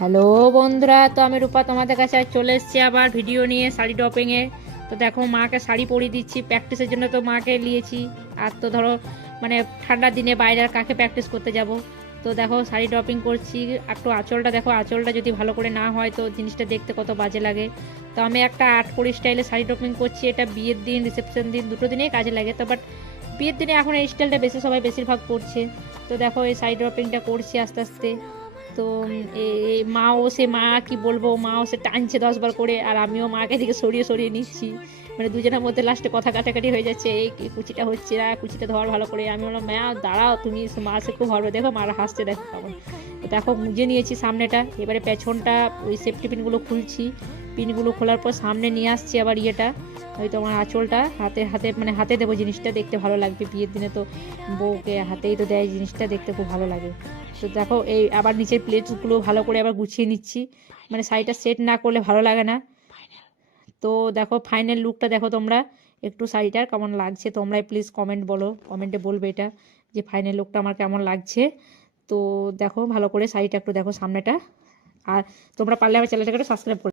Hello বন্ধুরা, তো আমি রূপা তোমাদের কাছে আজ চলে এসেছি আবার ভিডিও নিয়ে শাড়ি ড্রপিংয়ে। তো দেখো মাকে শাড়ি পরিয়ে দিচ্ছি, প্র্যাকটিসের জন্য তো মাকে নিয়েছি। আর তো ধরো মানে ঠান্ডার দিনে বাইরে আর কাকে প্র্যাকটিস করতে যাব। তো দেখো শাড়ি ড্রপিং করছি। একটু আঁচলটা দেখো, আঁচলটা যদি ভালো করে না হয় তো জিনিসটা দেখতে কত বাজে লাগে। তো আমি একটা আটকড়ি স্টাইলে শাড়ি ড্রপিং করছি। এটা বিয়ের দিন, রিসেপশন দিন, দুটো দিনেই কাজে লাগে। তো বাট বিয়ের দিনে এখন এই স্টাইলটা বেশি সবাই বেশিরভাগ করছে। তো দেখো এই শাড়ি ড্রপিংটা করছি আস্তে আস্তে। তো মাও সে মা কি বলবো, মাও সে টানছে 10 বার করে, আর আমিও মাকে দিকে সরিয়ে সরিয়ে নিচ্ছি। মানে দুজনের মধ্যে লাস্টে কথা কাটাকাটি হয়ে যাচ্ছে, এই কুচিটা হচ্ছে না, কুচিটা ধর ভালো করে। আমি বললাম মা দাঁড়াও তুমি, মা সে খুব ভালো, দেখো মারা হাসছে দেখো কেমন। তো দেখো মুজে নিয়েছি সামনেটা, এবারে পেছনটা ওই সেফটি পিনগুলো খুলছি। পিনগুলো খোলার পর সামনে নিয়ে আসছি আবার ইয়েটা, ওই তোমার আঁচলটা হাতে হাতে মানে হাতে দেবো, জিনিসটা দেখতে ভালো লাগবে বিয়ের দিনে। তো বউকে হাতেই তো দেয়, জিনিসটা দেখতে খুব ভালো লাগে। তো দেখো এই আবার নিচের প্লেটগুলো ভালো করে আবার গুছিয়ে নিচ্ছি, মানে শাড়িটা সেট না করলে ভালো লাগে না। তো দেখো ফাইনাল লুকটা দেখো তোমরা, একটু শাড়িটার কেমন লাগছে তোমরাই প্লিজ কমেন্ট বলো, কমেন্টে বলবে এটা যে ফাইনাল লুকটা আমার কেমন লাগছে। তো দেখো ভালো করে শাড়িটা একটু দেখো সামনেটা। আর তোমরা পারলে আমার চ্যানেলটাকে একটু সাবস্ক্রাইব করে